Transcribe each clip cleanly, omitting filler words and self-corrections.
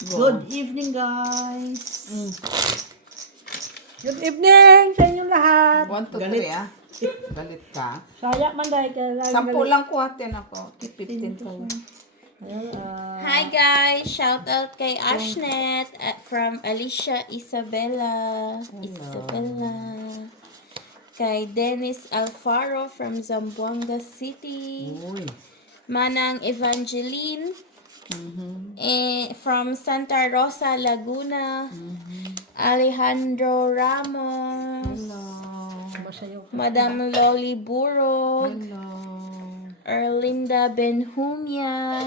Good evening, guys. Good evening sa inyong lahat. 1, 2, 3 ah. Galit ka. Saya man dahil ka lang 10 lang kuhatin ako. 15 ka lang. Hi guys! Shout out kay Ashnet from Alicia Isabella. Kay Dennis Alfaro from Zamboanga City. Uy. Manang Evangeline from Santa Rosa, Laguna. Alejandro Ramos. Masayo. Madam Loli Burog. Hello. Erlinda Benhumia.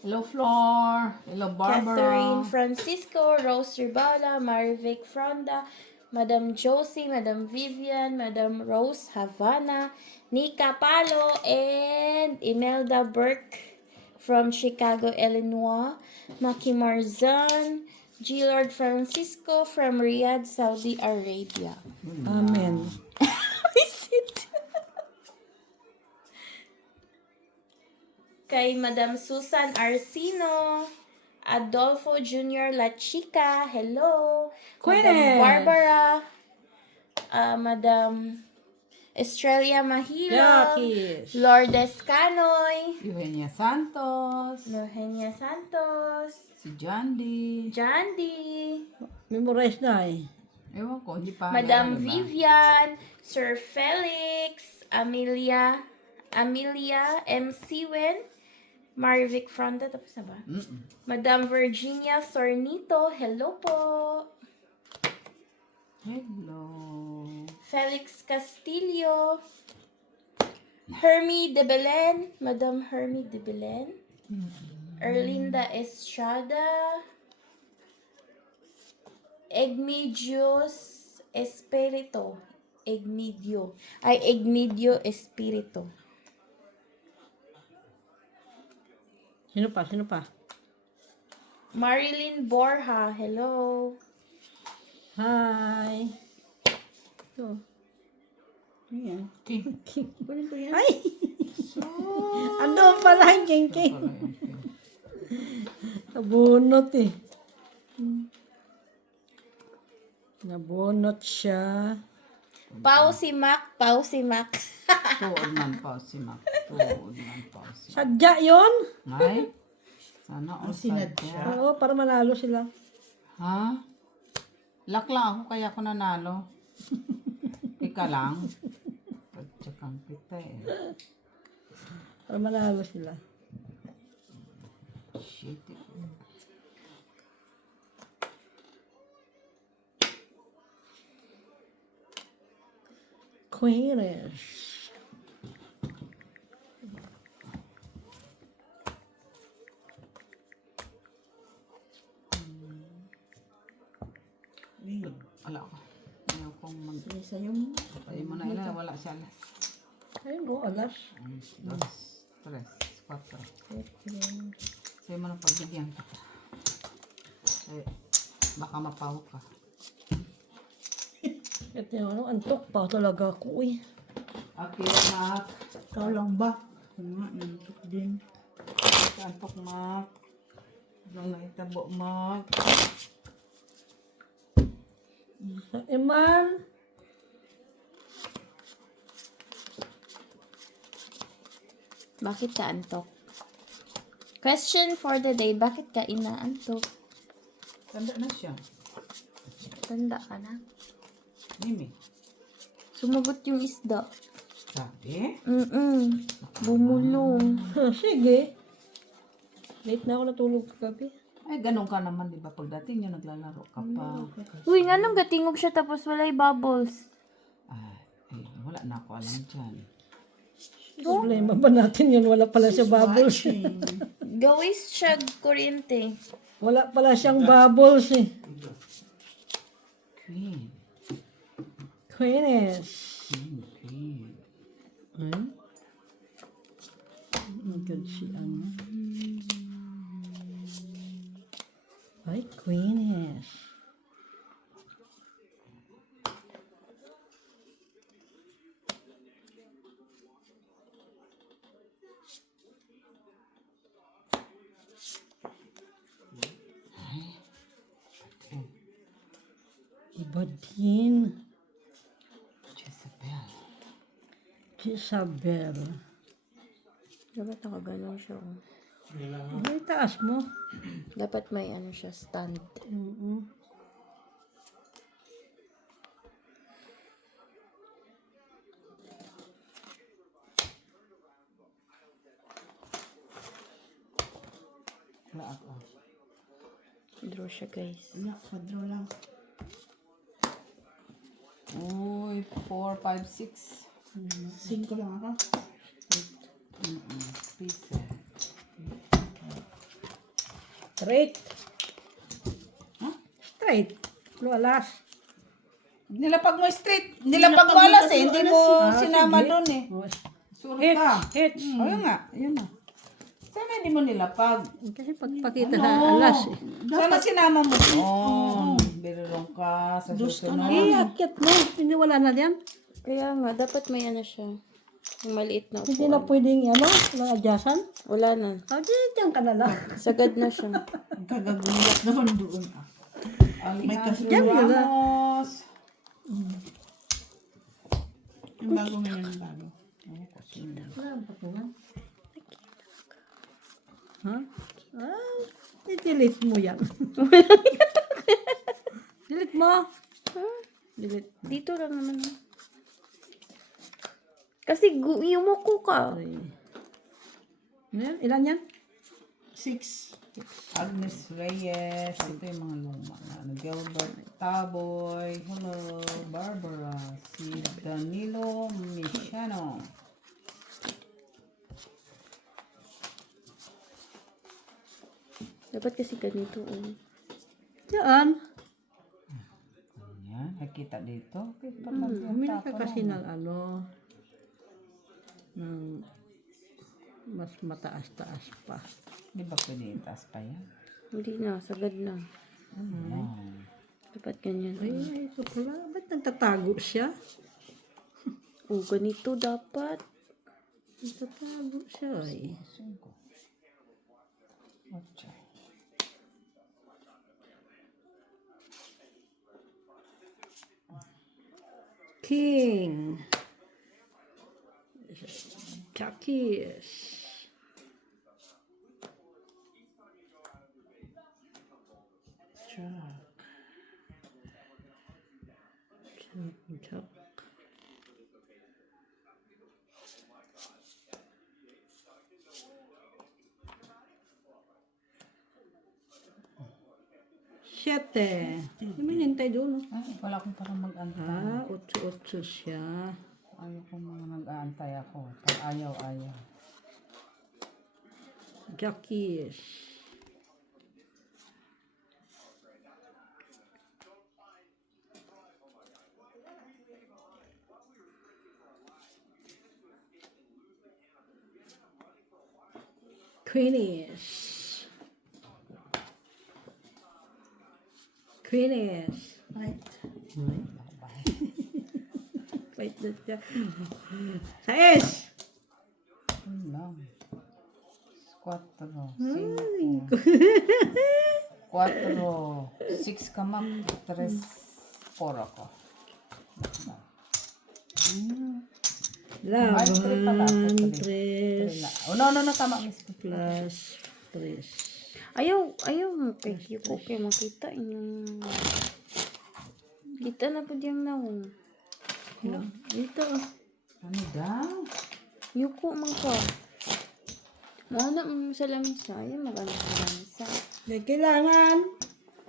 Hello, Flor. Hello, Barbara. Catherine Francisco, Rose Ribala, Marivic Fronda, Madam Josie, Madam Vivian, Madam Rose Havana, Nika Palo, and Imelda Burke from Chicago, Illinois, Maki Marzan, G. Lord Francisco from Riyadh, Saudi Arabia. Amen. Kay Madam Susan Arcino, Adolfo Jr. La Chica, hello. Madam Queen. Barbara, Madam Estrella Mahilo, Yakis. Lourdes Canoy, Eugenia Santos. Eugenia Santos, Si Jandy. Jandy, Memorize na eh. Ewan ko, hindi pa. Madam meron ba? Vivian, Sir Felix, Amelia M. Siwen, Marivic Fronda, tapos na ba? Madam Virginia Sornito, hello po. Hello. Felix Castillo, Hermie de Belen, Madam Hermie de Belen, Erlinda Estrada, Egmidios Espirito, Egmidio Espirito. Sino pa? Sino pa? Marilyn Borja, hello. Hi. Ito. Ayan. Okay. Kunin ko yan. Ay! Ano pala yung king-king? Nabunot eh. Nabunot siya. Pau si Mac. Tuod man pa si Mac. Tuod man pa si Mac. Sadya yun? Ay. Sana all sinadya. Oo, para manalo sila. Ha? Luck lang ako kaya ako nanalo. Ika lang. Pagtsakang kita eh. Para manalo sila. Shit. Queenish. Wala ko. Ayaw kong mag... Sa'yo mo. Ayaw mo na ilan. Wala siya alas. Ayun mo, alas. 2, 3, 4. Sa'yo mo na pagbigyan ka. Eh, baka mapaw ka. Ito yung ano, antok pa talaga ako eh. Okay, Mac. Ikaw lang ba? Ako nga, nantok din. Kantok, Mac. Doon na itabo, Mac. Sa Iman. Bakit ka antok? Question for the day, bakit ka inaantok? Tanda na siya. Tanda ka na. Mimi. Sumagot yung isda. Sabi? Bumulong. Sige. Late na ako natulog kagabi. Ay, ganun ka naman, di ba? Pagdating niya, naglalaro ka pa. Uy, nga nung gatingog siya tapos walay bubbles. Ay, wala na ako alam dyan. Problema ba natin yun? Wala pala siya bubbles. Gawis siya kuryente. Wala pala siyang bubbles eh. Queen. Queenish. Queen. Hmm? Good si ano. Ay, Queenish. ba din? Jezebel. Jezabel. Dapat nakaganon siya. Oh. Ay, taas mo. Dapat may ano siya, stand. Wala ako. Draw siya, guys. Wala, kwadro lang. Uy, 4, 5, 6. 5 lang ako. Piso. Straight. Straight. Lualas. Nilapag mo straight. Nilapag mo alas eh. Hindi mo sinama sige. doon eh. Oh, Sure ka. hits. Ayun nga. Ayun na. Sana hindi mo nilapag. Kasi pagpakita sa alas eh. Sana sinama mo. Oh, birurong ka sa susunod. Eh, akyat mo. Hindi wala na yan. Kaya nga, dapat may ano siya. Yung maliit na Hindi na upuan. pwedeng adjustan. Wala na. Di dyan ka na lang. Sagad na siya. Kagagulat naman doon. Alejandro Diyan mo na. Ramos. Yung bago ngayon, yung bago. Ha? I-delete mo yan. Delete mo. Delete. Dito lang naman. Oh. Kasi yumuko ka. Ilan yan? 6. Agnes Reyes. Ito yung mga luma na. Gilbert Taboy. Hello. Barbara. Si Danilo Michano. Dapat kasi ganito. Oh. Yan. Ayan. Nakita dito. Kita lang yung Umili ka tapo kasi mo. ng ng mas mataas-taas pa. Di ba pwede itaas pa yan? Hindi na, sagad na. Ayan. Dapat ganyan. Ay, ito pala. Ba't nagtatago siya? Oh, ganito dapat. Nagtatago siya eh. 8. King. Takis. Chuck. Siyete. Hindi mo hinintay doon. Ay, wala akong parang mag-antay. 8 siya. Ayaw ko mga nag-aantay ako. Pag ayaw-ayaw. Jackies. Queenies. Queenies. Right. Wait, siya. Sais! Yun lang. 4, 5, 4, 6 ka ma'am, 3, 4 ako. Laban. Ay, 3 pala ako, 3. 3 Oh, no, tama. Miss. plus 3. Ayaw mo kay Yuko. Kaya makita yung... Kita na po diyang naong. Ito. Ano daw? Yuko man ka. Mauna mo sa lamisa. Ayaw maganda sa lamisa. May kailangan.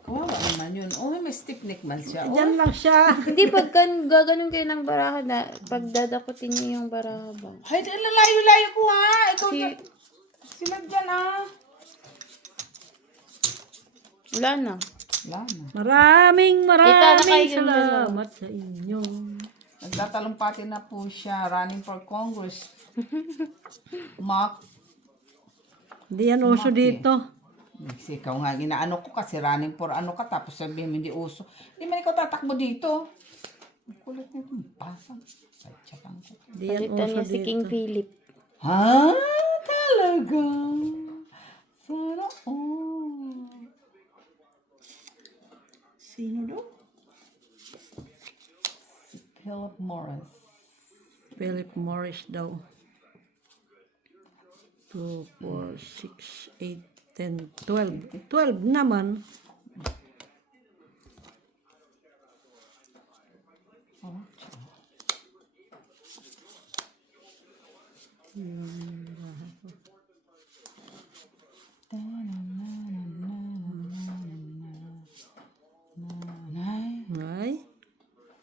Kawawa naman yun. Oh, may stiff neck man siya. Oh, Diyan lang siya. Hindi, pag gaganon kayo ng baraha na, pag dadakutin niyo yung baraha ba? ay, layo-layo ko ha. Ikaw Si- na. Sila dyan ha. Wala na. Wala na. Maraming Kita na kayo yung salamat sa inyo. Nagtatalumpati na po siya. Running for Congress. Mark. Hindi yan uso dito. Kasi ikaw nga, ginaano ko kasi running for ano ka, tapos sabihin mo hindi uso. Hindi man ikaw tatakbo dito. Ang kulit na itong pasang. Sadyapang ko. Hindi yan Palitan uso niya si King dito. Philip. Ha? Talaga? Sana all. Sino doon? Morris. Philip Morris daw. 2, 4, 6, 8, 10, 12. 12 naman. Oh, tsaka. Ay.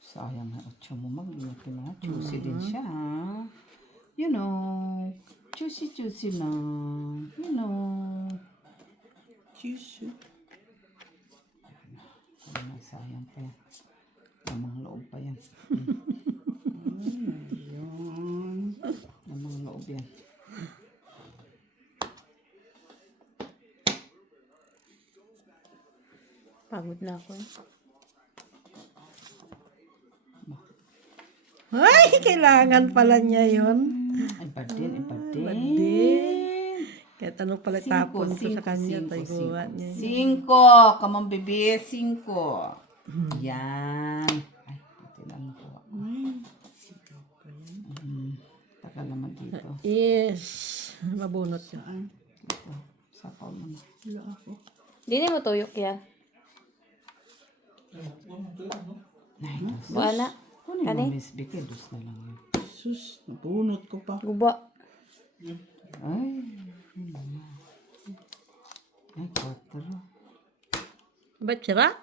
Sayang na 8 mo, mag-iuti na. Juicy din siya, ha? You know, juicy lang. You know. Juicy. Ay, sayang pa yan. Lamang loob pa yan. Yun. Lamang loob yan. Pagod na ako. Ay, kailangan pala niya yun. Iba din. Din. Kaya tanong pala tapon ko sa kanya. Tayo gawa niya. 5. Come on, baby. 5. Yan. Ay, pati lang nakuha. Tagal naman dito. Yes. Mabunot yun. Ito. Sapaw mo na. Wala ako. Hindi mo tuyok yan. Nice. Buana. Kunin mo, Miss Vicky. Dus na lang yun. Sus, nabunot ko pa. Guba. Ay. Ay, 4. Ba't sira?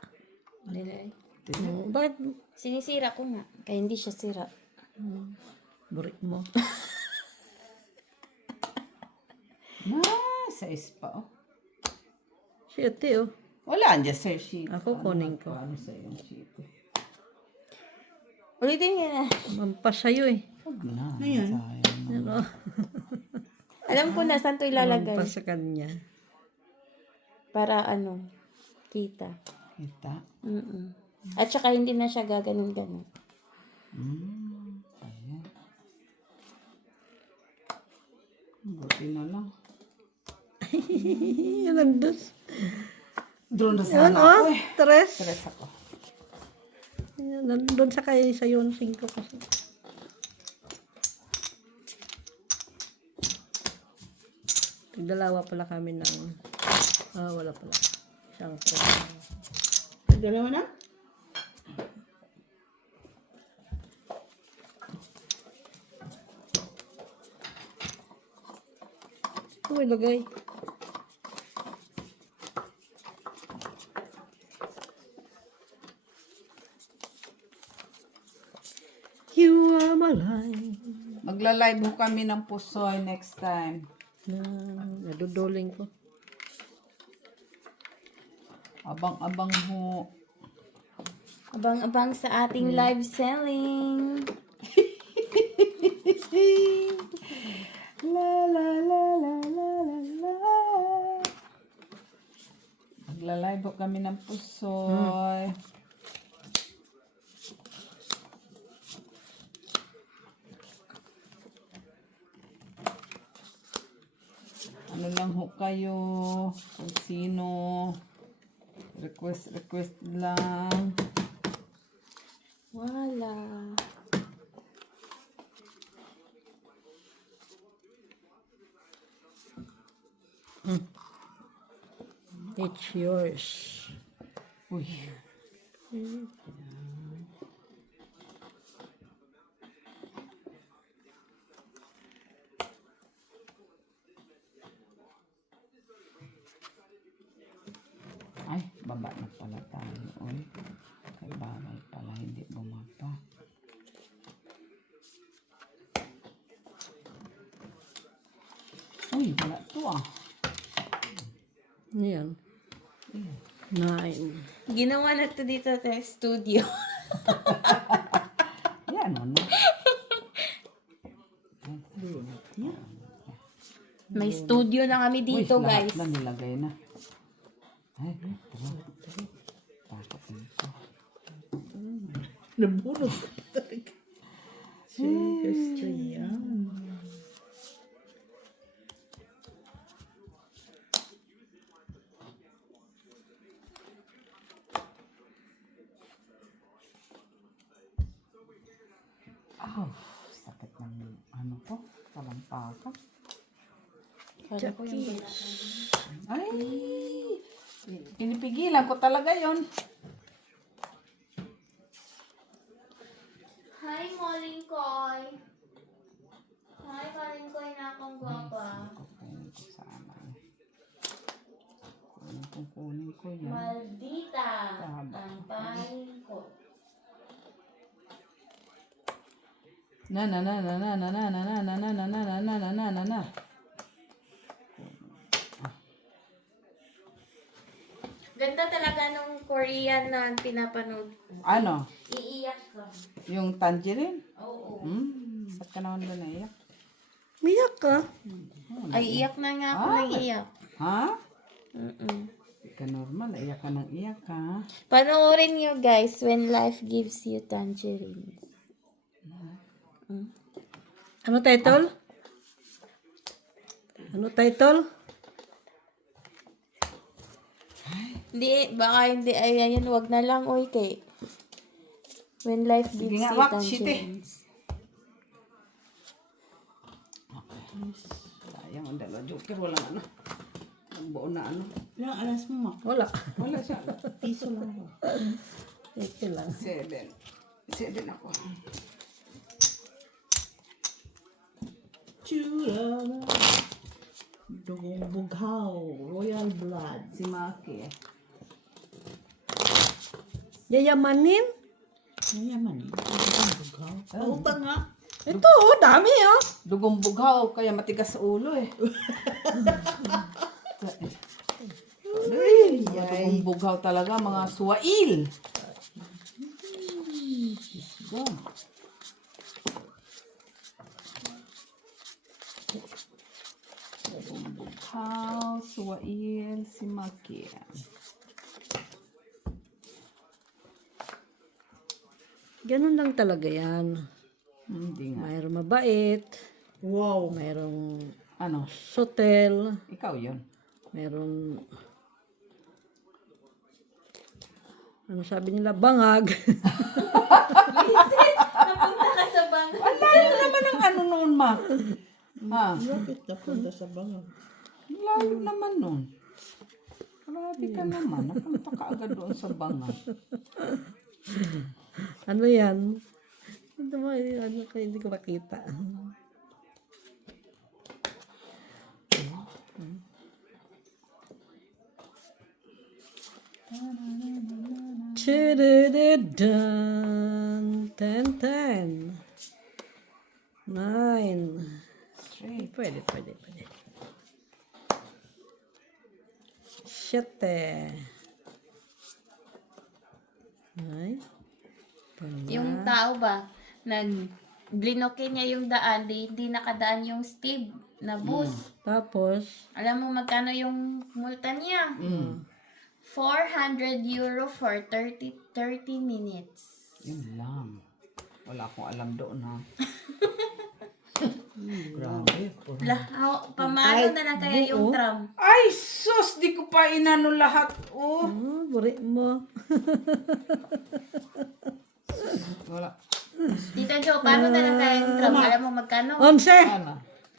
Hindi na eh. Bakit Sinisira ko nga. Kaya hindi siya sira. burik mo? Nice. 6 pa, oh. Siyete, oh. Wala, andyan sa sheet. Ako kunin ko. Ano sa iyong sheet? Ulitin nga na. Mampas sa'yo, eh. Huwag na. Ayan. Sayang na. Ano? Alam ko na saan to ilalagay. Mampas sa kanya. Para ano, kita. Kita. At saka hindi na siya gaganon-ganon. Ayan. Buti na lang. Yan ang dos. Doon na Yan, sana oh. ako eh. Tres. Stress ako. Yan, nandun sa kay sa yun, 5 kasi. Dalawa pala kami ng... wala pala. Isang tres. Dalawa na? Uy, lagay. You are my life. Magla-live ho kami ng pusoy next time. Naduduling ko. Abang-abang ho. Abang-abang sa ating live selling. La la la la la la la. Magla-live ho kami ng pusoy. Ano lang ho kayo, kung sino, request lang. Wala. It's yours. Uy. Ay, baba na pala tayo. Uy, kay bawal pala, hindi bumaba. Uy, wala to ah. Yan. 9. Ginawa na to dito sa studio. Yan, ano? May studio na kami dito, Uy, guys. lahat na nilagay na. Ay, tara. Takot nito. Nabunot ko talaga. Gusto yan. hawakan. Kala ko yung ay, pinipigilan ko talaga yon. Hi, Molingkoy. Hi, Molingkoy na akong gwapa. Kukunin ko sana. Kukunin ko yan. Maldita Tama. ang paling ko. Na na na na na na na na na na na na na na na na na na. Ganda talaga nung Korean na pinapanood ko. Ano? Iiyak ka. Yung tangerine? Oo. Ba't ka naman ba naiyak? Miyak ka. Ay, iyak na nga ako ng iyak. Ha? Mm-mm. Hindi ka normal. Iyak ka ng iyak ha? Panoorin nyo guys, When Life Gives You Tangerines. Ano title? Ano title? Hindi, baka hindi, ayan, wag na lang, oy, kay When Life Sige Gives nga, You wak, shit eh. Tangerines. Sayang ang dalawa joker. Walang ano. Ang buo na ano. Ilang alas mo, Mak? Wala. Wala siya. Piso lang ako. Ito lang. 7 ako. Chura. Dugong bughaw. Royal blood. Si Maki eh. Yayamanin? Mayaman eh. Dugong bughaw. Oo ba nga? Ito, oh, dami oh. Dugong bughaw, kaya matigas sa ulo eh. Mga dugong bughaw talaga, mga suwail. Go. Dugong bughaw, suwail, si Maki. Ganun lang talaga yan. Hindi nga. Mayroong mabait, Wow. mayroong Ano? sotel, Ikaw yun. mayroong ano sabi nila, bangag. Napunta ka sa bangka. Wala yun naman ang ano noon, Mak. Ha? Bakit napunta sa bangag? Lalo naman nun. Grabe ka naman. Napunta ka agad doon sa bangag. Ano yan? Ito mo, ano, hindi ko makita. Chidididun. 10. 9. Straight. Pwede. 7. Ay. Yung tao ba, blinoke niya yung daan, di nakadaan yung Steve na bus. Tapos, Alam mo magkano yung multa niya? 400 euro for 30 minutes. Yun lang. Wala akong alam doon, ha? Grabe. Pamano na lang kaya yung tram? Ay, sus! Di ko pa inano lahat. Oh. buri mo. Wala. Tita Jo, paano na lang kaya yung tram? Alam mo magkano? 11. Ano?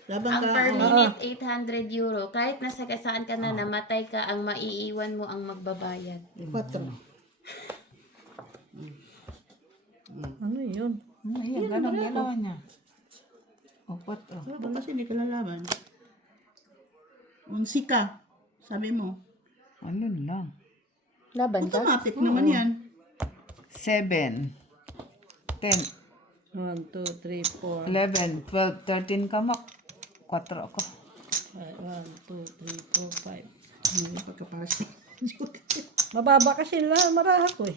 Labang Ang ka per ako. minute, 800 euro. Kahit nasa kasaan ka na, namatay ka, ang maiiwan mo ang magbabayad. 4. Ano yun? Ayan, ganun ginawa niya. Oh, what? Oh. Labang kasi hindi ka lalaban. Unsi ka. Sabi mo. Ano lang? Laban ka? Automatic naman yan. 7, 10, 1, 2, 3, 4. 11, 12, 13 ka, Mak. 4 ako. 1, 2, 3, 4, 5. Hindi pagkapasa. Mababa kasi lang, maraha ko eh.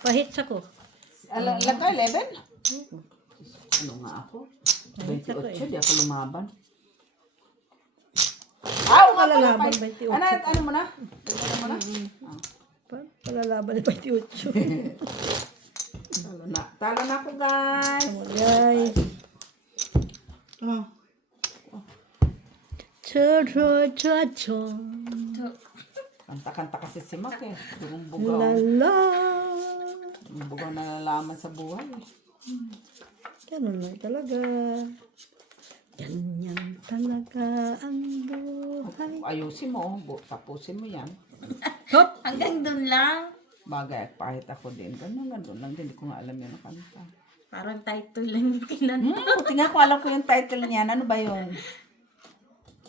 Pahits ako. Lang ka, 11? Ano nga ako? 28, di ako lumaban. Ah, nga pala, Palalaban, 28. 28. Ano mo na? Ano mo na? Palalaban ni 28. Talo na. Talo na ako, guys. Guys. Oh. Cho. Kanta-kanta kasi si Mac eh. Durong La bugaw. la. Yung bugaw na nalaman sa buhay. Ganun lang talaga. Ganyan talaga ang buhay. Ayusin mo. Tapusin mo yan. Hop! Hanggang dun lang. Bagay, kahit ako din. Ganun lang. Hindi ko nga alam yun ang kanta. Parang title lang yung kinanta. Tingnan ko, alam ko yung title niyan. Ano ba yun?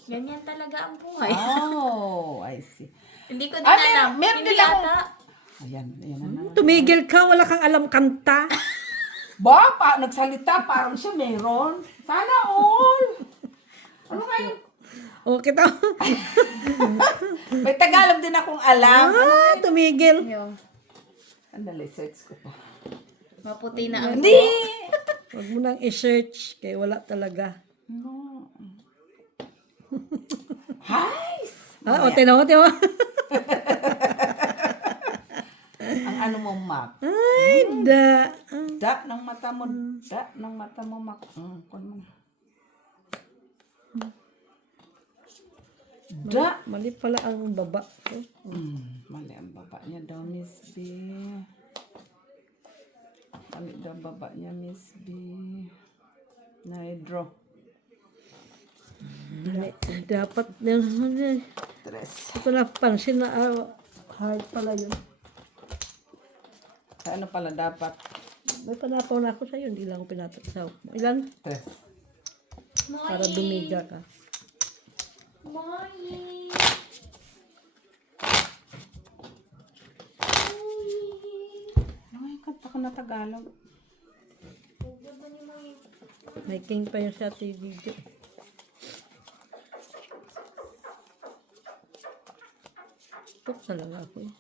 Ganyan talaga ang buhay. Oh, I see. Hindi ko din Ah, alam. meron Hindi din ako. ata. Ayan na naman. Tumigil ka, wala kang alam kanta. Ba, nagsalita, parang siya meron. Sana all. Ano kayo? O, kita. May Tagalog din akong alam. Tumigil. Yung Andali, search ko pa. maputi na ang Hindi! Huwag mo nang i-search, kaya wala talaga. No. Hi! O, tinaw. Ang ano mo, map. Ay, da. Da ng mata mo. Da ng mata mo, map. Kun mo. Da. Mali pala ang baba. Mali ang baba niya daw, Miss B. Mali daw ang baba niya, Miss B. Na-draw. Mali. Dapat, hindi Tres. ko napansin na hard pala yun. Sa ano pala dapat? May panapaw na ako sa'yo, hindi lang ako pinatasaw. Ilan? Tres. Para dumiga ka. Morning. Ay, kanta ko na Tagalog. May king pa yung sa TV. Tok talaga ako eh.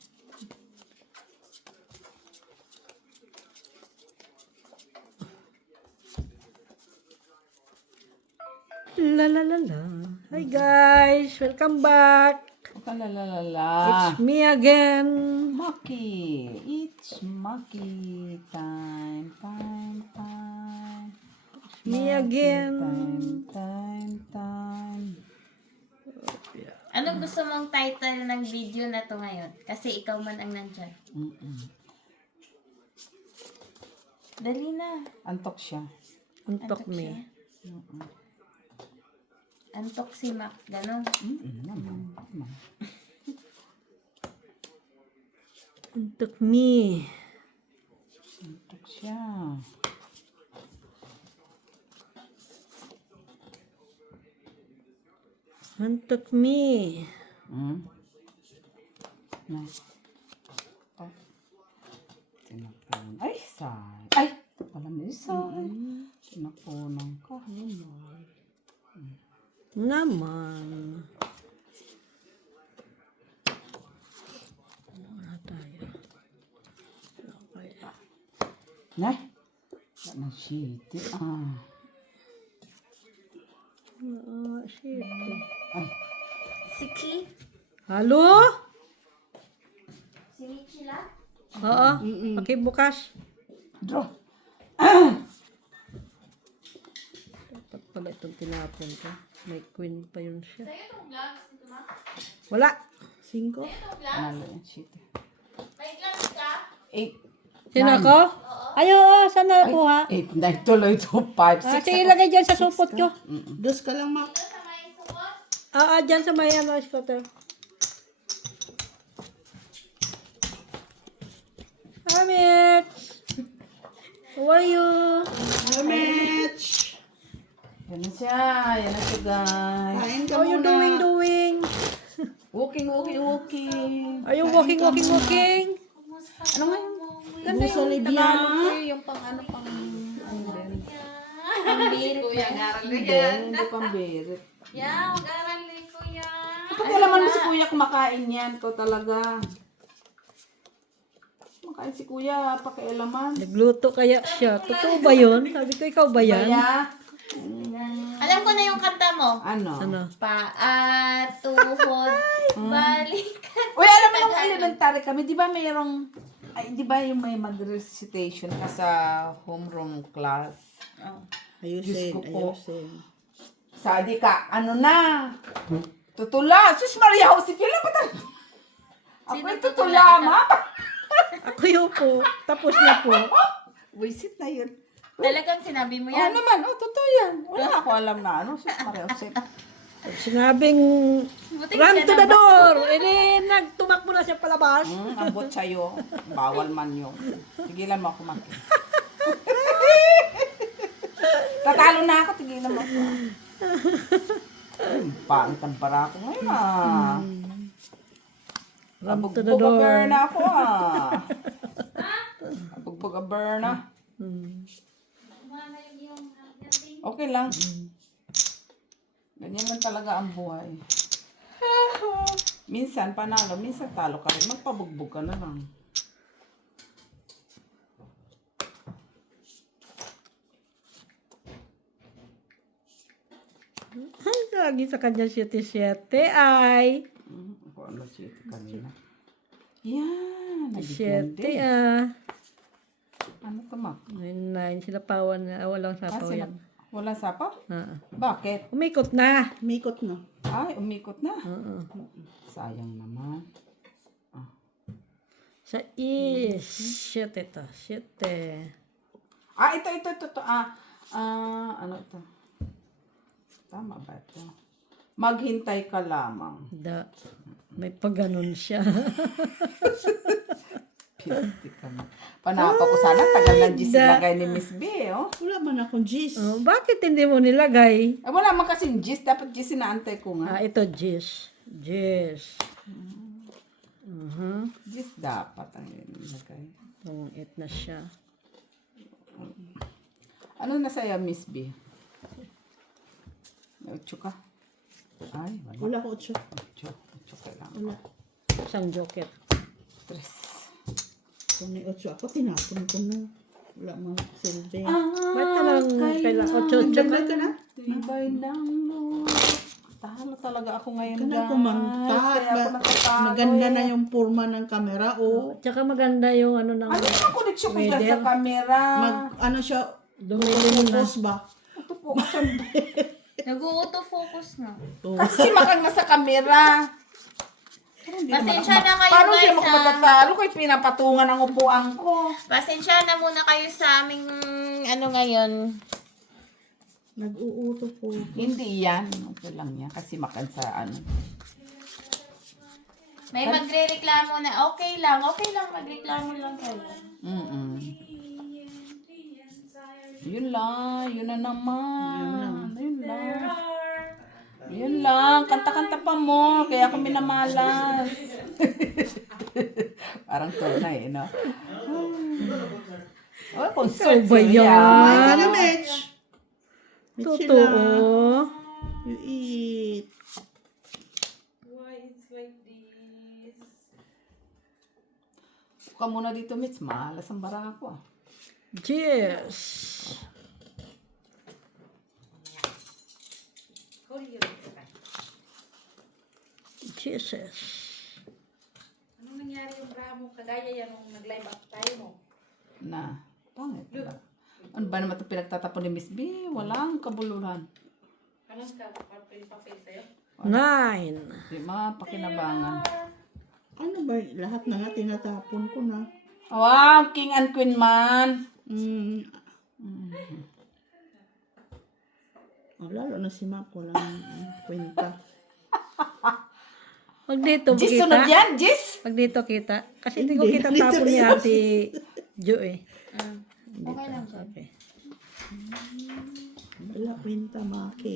La la la la. Hi guys, welcome back. Huwag ka lalalala. It's me again. Maki. It's Maki time. Me again. Time. Anong gusto mong title ng video na to ngayon? Kasi ikaw man ang nandyan. Dali na. Antok siya. Antok me. Antok si Mac. Ganon. Naman. Antok me. Antok siya. Antok me. Nice. Oh. Tinapunan. Ay, say. Ay! Pala may say. Tinapunan ka. Naman. Wala tayo. Okay. Nay. Wala na shit. Shit. Ay. Si Ki? Halo? Si Michila? Oo. Pakibukas. Draw. Dapat pala itong tinapon ko. May queen pa yun siya. Sa'yo itong vlogs dito, Ma? Wala. 5. Sa'yo itong vlogs? Nalo yan shit. May vlogs ka? 8. Sino ako? Ay, oo. Saan na nakuha? 8, 9, tuloy to 5, 6. Sige, ilagay dyan sa supot ko. Dos ka lang, Mak. Ito sa may sukot? Dyan sa may scooter. Hi, Mitch. How are you? Mitch! Yan na siya, guys. Kain ka How you muna. doing? Walking. Are you walking? Ano nga yun? Ganda Gusto yung Libya. Tagalog eh, yung pang ano pang Pambirit. hindi pang berit. Yeah, mag-aral ni Kuya. Kapag alaman mo si kuya kumakain yan, ikaw talaga. Kumakain si kuya, pakialaman. Nagluto kaya siya. Totoo ba yun? Sabi ko, ikaw ba yan? Kaya, Alam ko na yung kanta mo. ano? Ano? Paa, tuhod, balikan. Uy, alam mo nung elementary kami, di ba mayroong, ay, di ba yung may mag-recitation ka sa homeroom class? Ayusin, Diyos ko po. ayusin. Sadi ka, ano na? Tutula. Sus Maria Josefina, ba't ang... Ako Sino yung tutula? tutula, ma? Ako yun po. Tapos na po. Wisit na yun. Talagang sinabi mo Oo yan. naman, totoo yan. Wala ako alam na ano. Sus, Maria Jose. Sinabing, Buti run ka to the na- door! Nagtumakbo na siya palabas. Ambot sa'yo. Bawal man yun. Tigilan mo ako, Maki. Tatalo na ako, tigilan mo ako. Pangit ang bara ko ngayon, Run to the Abugbog a door. burn ako, Abugbog a burn, Okay lang. Ganyan lang talaga ang buhay. Minsan panalo, minsan talo ka rin. Magpabugbog ka na lang. Lagi sa kanya 7-7 ay. Ako ano siya kanina. Yan. 7 nagdepende. Ano ka, Mak? 9 sila pawan na. Walang sapaw Sila- yan. Wala sapa? Ah. Bakit? Umikot na. Mikot na. Ay, umikot na. Oo. Sayang naman. Sa is. 7 ito. 7. Ito. Ano ito? Tama ba ito? Maghintay ka lamang. May paganon siya. Pistik ka na. Panapa ko sana, tagal na G's ilagay ni Miss B, oh. Wala man akong G's. Oh, bakit hindi mo nilagay? Wala man kasing G's, dapat G's inaantay ko nga. Ito Jis. Jis. G's dapat ang ilagay. Itong 8 na siya. Ano na sa'yo, Miss B? May 8 ka? Ay, wala. Wala ko 8. 8 kailangan. Wala. Isang joker. 3. Kung may 8 ako, tinapon ko na. Wala mang silbi. Ba't talang kailangan 8 Tagal ka na? Tibay ng loob. Talo talaga ako ngayon, Ka na guys. kumantat. Kaya ako natatalo. Maganda na yung forma ng camera. O, Tsaka maganda yung ano ng Ano yung connection ko dyan sa weather. camera? ano siya, Dumilim na. focus ba? Ito po, kasi Nag-auto-focus na. si Makang nasa camera. Pero hindi naman Pasensya ako na kayo, Paano hindi guys, ako matatalo? Kaya pinapatungan ang upuan ko. Pasensya na muna kayo sa aming ano ngayon. Nag-uuto po. Hindi yan. Okay lang yan. Kasi Makan sa ano. May magre-reklamo na okay lang magreklamo lang kayo. Yun lang. Yun na naman. Yun lang. Kanta-kanta pa mo. Kaya ako minamalas. Parang tunay, no? Oh, concert Ikaw ba siya. yan? Ay, ka na, Mitch. Mitch sila. Totoo. You eat. Ka muna dito, Mitch. Malas ang bara ko. Jis. Jesus. Anong nangyari yung bra mo? Kagaya yan nung nag-live up tayo mo. Na. Pangit ba? Ano ba naman ito pinagtatapon ni Miss B? Walang kabuluhan. Anong ka? Papel sa'yo? 9. Di mapakinabangan. Ano ba? Lahat na nga tinatapon ko na. Wow, King and Queen man. Lalo na si Mac, walang kwenta. Pag dito Jis, sunod kita. yan, Jis. Pag dito kita. Kasi hindi ko Hindi, kita dito tapon ni rin. Ate Jo eh. Okay lang siya. Okay. Wala kwenta, Maki.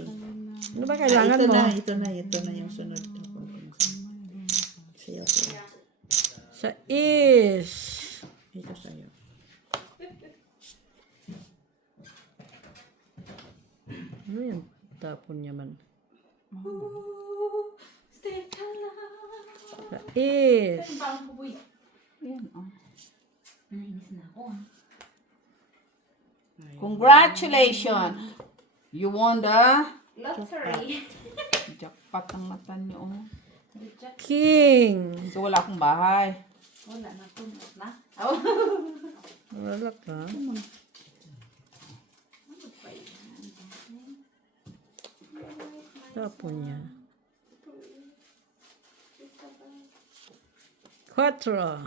Ano ba kailangan mo? Ito na yung sunod. Sayo. Sa is. Ito sa'yo. Ano yan? Tapon niya man. Sa is. Yan, oh. Nainis na ako. Congratulations. You won the Lottery. jackpot ng mata niyo. Oh. King. So wala akong bahay. Wala na to. Na? Wala ka. Tapon niya. 4.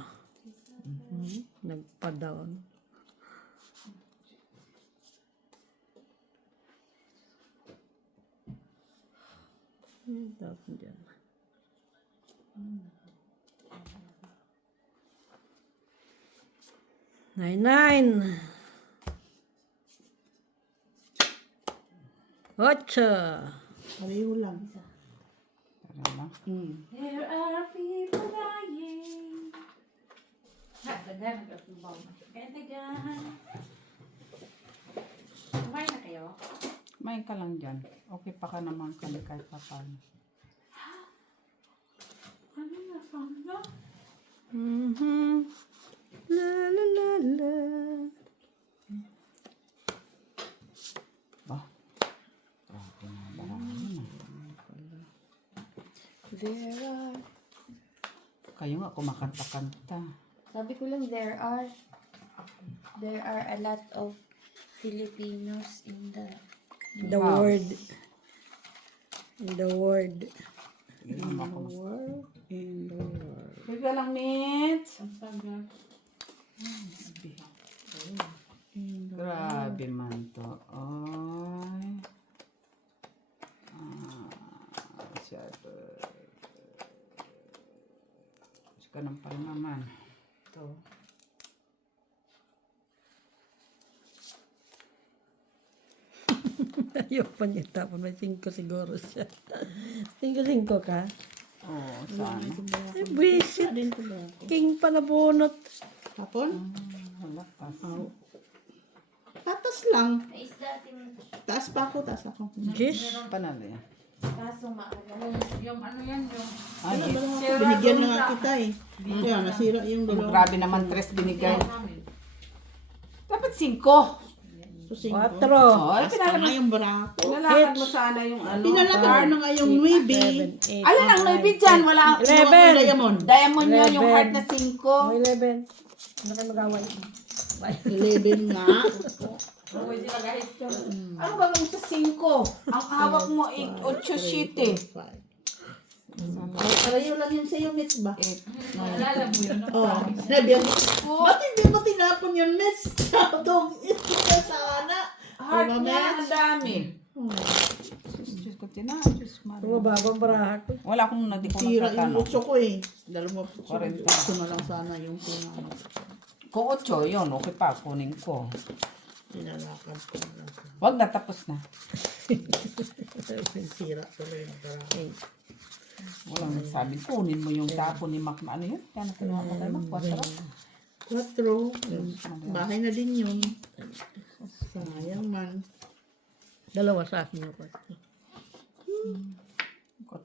Nagpa-down. Tapon dyan. 9. 8. Pareho lang. Tara na. There are people dying. Dagan, nag-atubaw na. Dagan. Kumain na kayo? Kumain ka lang dyan. Okay pa ka naman kami kahit pa paano. Ano na, sana? La la la la. Ba? Grabe na marami na. There are... Kayo nga kumakanta-kanta. Sabi ko lang, there are a lot of Filipinos in the... The word. In the word. Tingnan mo ako. World in the world. Higa lang, Mitch. Ang saga. Grabe man to. Ay. Masyado. Gusto ka ng palmaman. Ito. Ayaw pa niya tapon. May 5 siguro siya. 5 ka? Oo, sana. Eh, buwisit. Din ko ba ako? King pa nabunot. Hapon? Wala pa. Tatas lang. May isda din. Taas pa ako, taas ako. Jis. Panalo yan. Kaso maaga. Yung ano yan, yung... Ay, Binigyan na nga kita eh. Kaya nasira yung dalawa. grabe naman, tres binigay. namin. Dapat 5. So, 5. 4. Oh, ay, Taas pa nga yung barako. pinalakad mo sana yung ano. Pinalakad ko na nga yung 9. 7, 8. Alin ang 9 dyan? Wala ang 11. Diamond. Diamond nyo, yung 11. heart na 5. 11. Ano kayo mag-away? 11 nga. Huwag sila kahit yun. Ano ba yung sa 5? Ang hawak mo, 8, 7. 5. Pareho lang yun sa'yo, Mitch ba? 8, Naalala mo yun, no? Oh, nabiyan ko. Ba't hindi mo tinapon yun, Mitch? Itong sana. Heart Diba, niya, Mitch? ang dami. Diyos ko, Diyos, Ano ba, baraha ko? wala akong di ko Sira yung nagtatanong. utso ko eh. Dalawa po. 40. Gusto na lang sana yung tinapon. Kung 8, yun, okay pa, kunin ko. Pinalakad ko na lang. Wag na, tapos na. Sira tuloy yung barako. Walang nagsabi, kunin mo yung tapon ni Mac na ano yun. Kaya nakinuha ko tayo, Mac, 4. Bahay na din yun. Sayang man. 2 sa akin ako.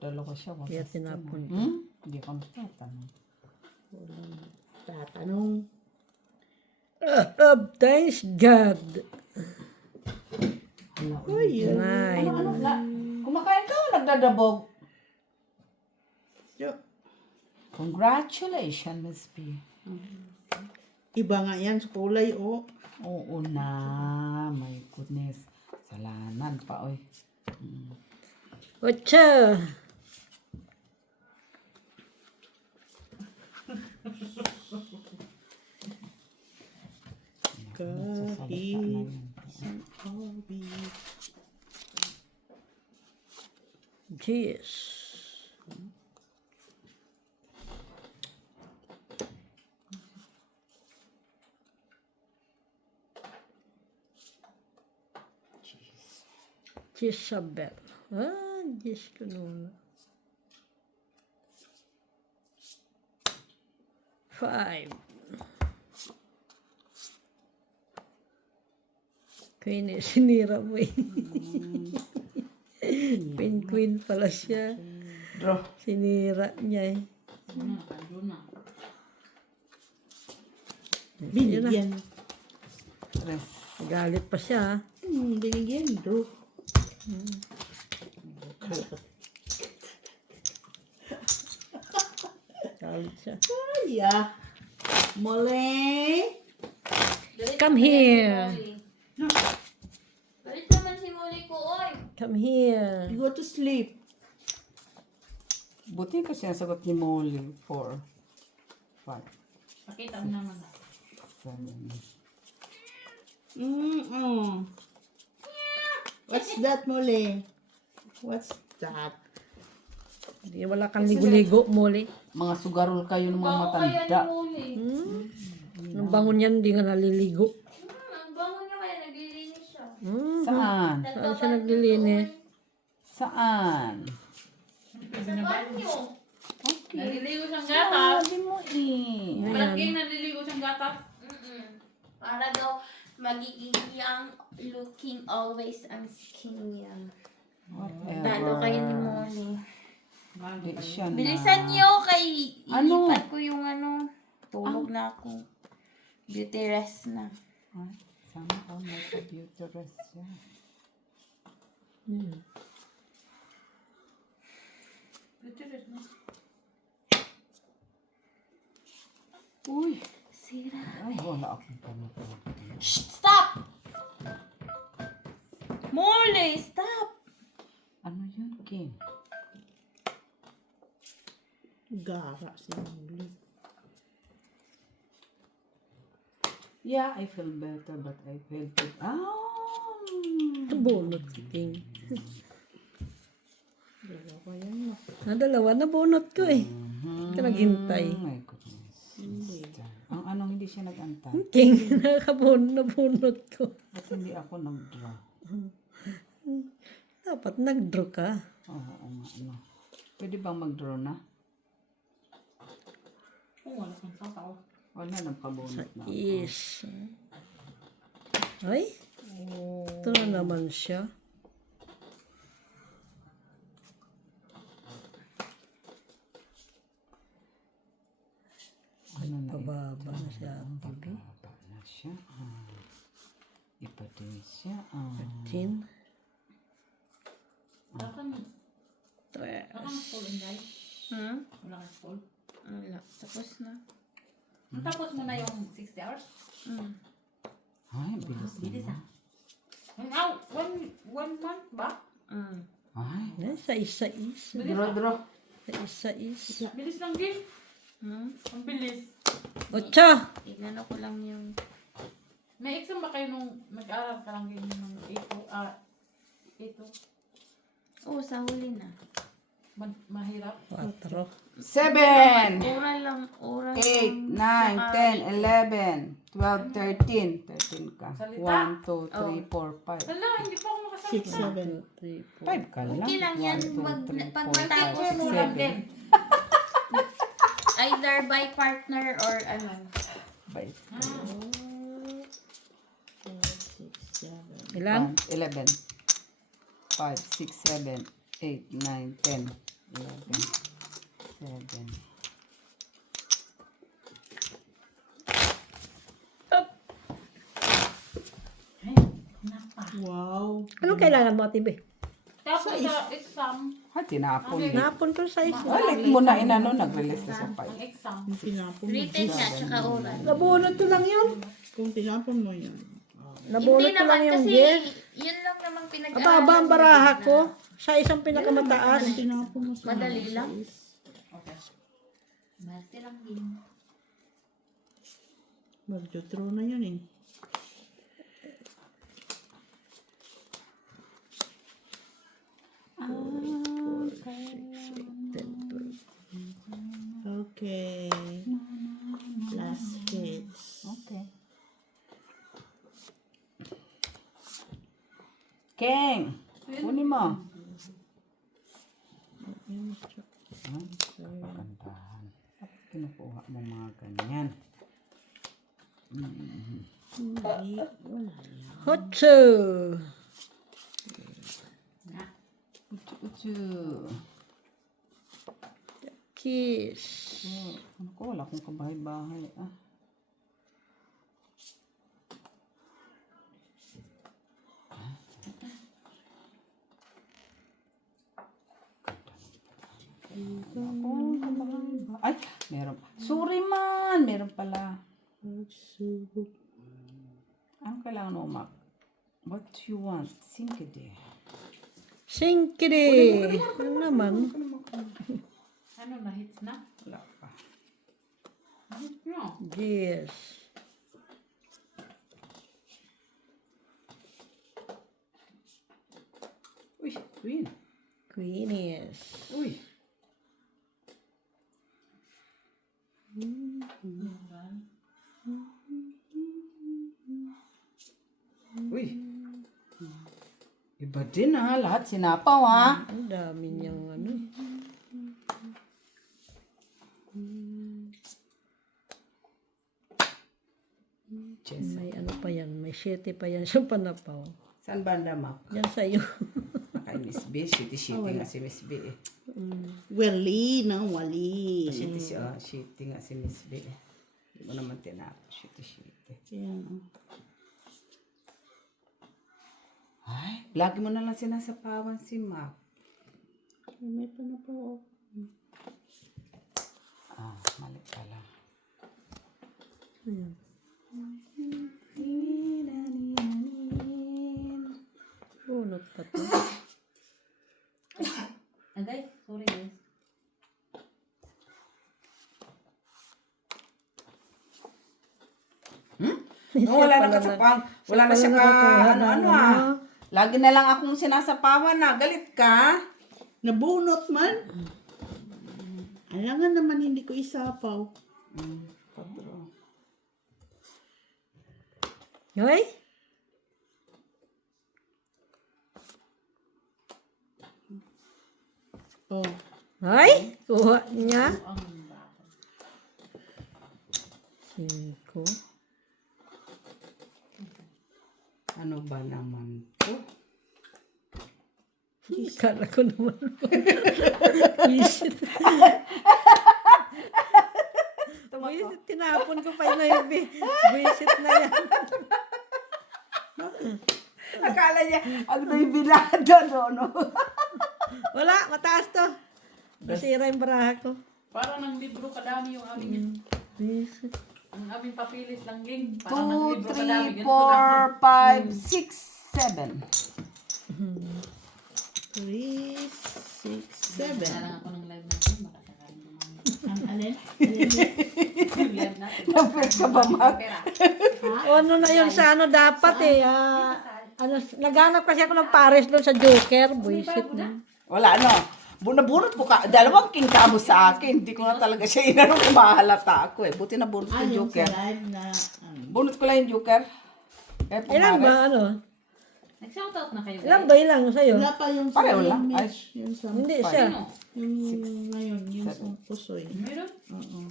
Dalawa siya, wag. Kaya tinapon. Hindi ko nagtatanong. Tatanong. Thanks God. Uy, yun. 9. Kumakain ka o nagdadabog? So, Congratulations, Miss P. iba nga yan sa kulay, oh. Oo na, my goodness. Salanan pa, oy. 8. Kahit sabi. Jis. Jisabel. Diyos ko noon. 5. Queen eh, sinira mo eh. Queen pala siya. Draw. Sinira niya eh. Nakandun na. Binigyan. Tres. Galit pa siya. Binigyan, bro. Galit siya. Kaya. Mole. Come here. Balik naman si Molly ko, oy. Come here. You go to sleep. Buti ko sinasagot ni Molly 4, 5, Pakita mo naman. 7. What's that, Mole? What's that? Di wala kang ligo-ligo, muli. Mga sugarol kayo ng mga Bango kaya ni matanda. Muli. Nung bangon yan, di nga naliligo. Ang bango niya kaya naglilinis siya. Saan? Saan siya naglilinis? Saan? Sa banyo. Naliligo siyang gatas. Sabi mo eh. Palaging naliligo siyang gatas. Para daw magiging young looking always ang skin niya. Lalo kayo ni Moli. Di siya na. Bilisan niyo kay Ano? ilipat ko yung ano. Tulog na ako. Beauty rest na. Ay, sana ako nasa-beauty rest siya. Uy. Sira. Ay, wala akong panito. Shh! Stop! Moli, stop! Ano yun, King? Gara si Muli. Yeah, I feel better, but I feel too... Nabunot si King. Dalawa, nabunot ko eh. Ka naghintay. Oh my goodness. Sister. Ang anong hindi siya nag-antay? King, nabunot ko. Ba't hindi ako nag-draw? Dapat nag-draw ka. Oo, nga, ano. Pwede bang mag-draw na? Wala kang sasaw. Wala nang pabunot na. Yes. Ay, ito na naman siya. Ano na Pababa na siya. Pababa na siya. Ipatin siya. Tin. Wala kang school, Inday. Wala kang school. Wala. Tapos na. Tapos mo na yung 60 hours? Ay, bilis na. One month ba? Ay, Yan, sa isa-isa. draw. Sa isa-isa. Bilis lang din. Ang bilis. Ocho! Tignan ko lang yung... May exam ba kayo nung nag-aral ka lang din ng 8? Oh, sa huli na. Mahirap. 4. 7, Oral lang. Oral 8, lang. 9, 10, 11, 12, 13. 13 ka. Salita. 1, 2, 3, 4, 5. Hala, hindi pa ako makasalita. 6, 7. 5 ka lang. Okay lang yan. 1, 2, 3, Pag 4, matapos 5, mo lang din. 7. Either by partner or ano. 5. 6, 7. Ilan? 11. 5, 6, 7, 8, 9, 10, 11, 7. Wow. Anong kailangan mo, Tibe? Tapos sa exam, Tinapon. Napon ko sa isa. Balik mo na inano, nag-release na sa 5. ang exam. Kung tinapon mo. Written nga, tsaka oral. Nabunot ko lang yun. Kung tinapon mo yan. Nabunot Hindi ko lang naman yung kasi yes. yun lang naman pinag-aaralan. Ababa ang baraha ko. Sa isang pinakamataas. Kung tinapon mo sa Madali lang. Marte lang din. Mag-draw na yun eh. Okay. Last hits. Okay. Keng, kunin mo. Kagandahan. Kinukuha mo mga ganyan. Hotso. Uchu. Kiss. Ano ko, wala akong kabahay-bahay. Ay, meron. Sorry man, meron pala. Ang kailangan mo, Mac? What you want? Sinkide. Sinkide. Ano naman? Ano na, hits na? Wala pa. Hits na. Yes. Uy, Queen. Queen is. Uy. Uy. Iba din ha, lahat sinapaw ha. Ang dami niyang ano. Chesa. May ano pa yan. May 7 pa yan siyang panapaw. Saan banda, Mak? Yan sa'yo. Kay Miss B, shitty nga si Miss B eh. Wali na wali. Shitty nga si Miss B eh. Hindi mo naman tinapos, shitty. Yan. Ay, lagi mo na lang sinasapawan si Mac. May pa na po. Ah, mali pala. Ayan. Bunot pa to. Anday, sorry guys. No, wala na kasapang. Wala na siya ka, ano-ano ah. Lagi na lang akong sinasapawan na. Galit ka? Nabunot man. Alangan naman hindi ko isapaw. Patro. Yoy? Oh. Ay! Kuha niya. 5. Ano ba naman to? Kala ko naman. Visit. Visit, tinapon ko pa yun na yung visit na yan. Akala niya, ang na'y binado, no? Wala, mataas to. Nasira yung baraha ko. Parang ng libro kadami yung aming, Visit. ang aming papilit lang ging. Parang ng 2, libro kadami. 3, Ganito lang. 4, 5, 6, 7. 3, 6, 7. Lang ako ng live natin. Baka sakaling kumamit. Ang alin? Yung live natin. Napit ka ba, Mac? Pera. O, ano na yun sa ano dapat eh. Ano, naghanap kasi ako ng pares doon sa Joker. Visit na. Wala, ano? Bunabunot po ka. Dalawang king kamo sa akin. Hindi ko na talaga siya inanong kung mahalata ako eh. Buti na bunot ko yung Yung sa joker. live na, Bunot ko lang yung joker. Eh, Ilan ba ano? Nag-shoutout na kayo. Ilan ba ilang sa'yo? wala pa yung sa Pareho lang. Ay. image. Yung sa, Hindi siya. Sino? yung ngayon, yung sa pusoy. Meron? Oo.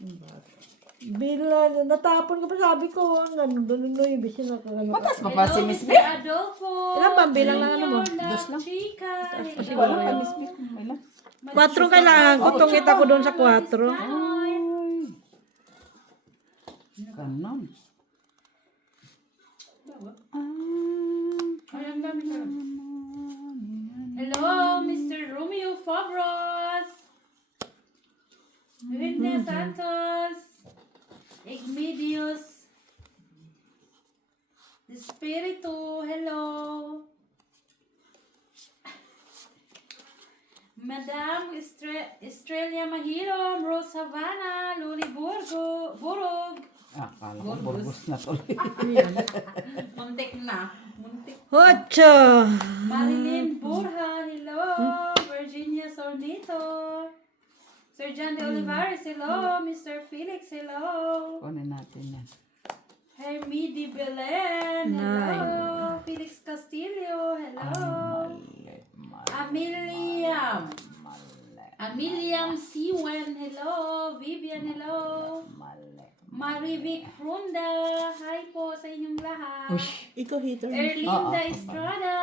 Yung bata. Bila, natapon ko pa sabi ko, nandun na yung bisin na kagano. Matas pa pa si Miss B? Mr. Adolfo. Ilan ba ang bilang ng ano mo? Junior Dos lang. Chica. Wala pa Miss B. Wala. 4 kailangan ko. Tungit ako doon sa 4. Ganon. Ay, ang dami ka. Hello, Mr. Romeo Fabros. Rene Santos. Igmedios. Espiritu. Hello. Madam Estrella Mahilom, Rose Havana, Luli Burog. Akala ko burgos na tuloy. Muntik na. Muntik. 8. Marilyn Burha, hello. Virginia Sornito. Sir John de Olivares, hello. Mr. Felix, hello. Kunin natin yan. Hermidi Belen, hello. Felix Castillo, hello. Amiliam Siwen, hello. Vivian, hello. Marivic Frunda, hi po sa inyong lahat. Ikaw hater. Erlinda Estrada,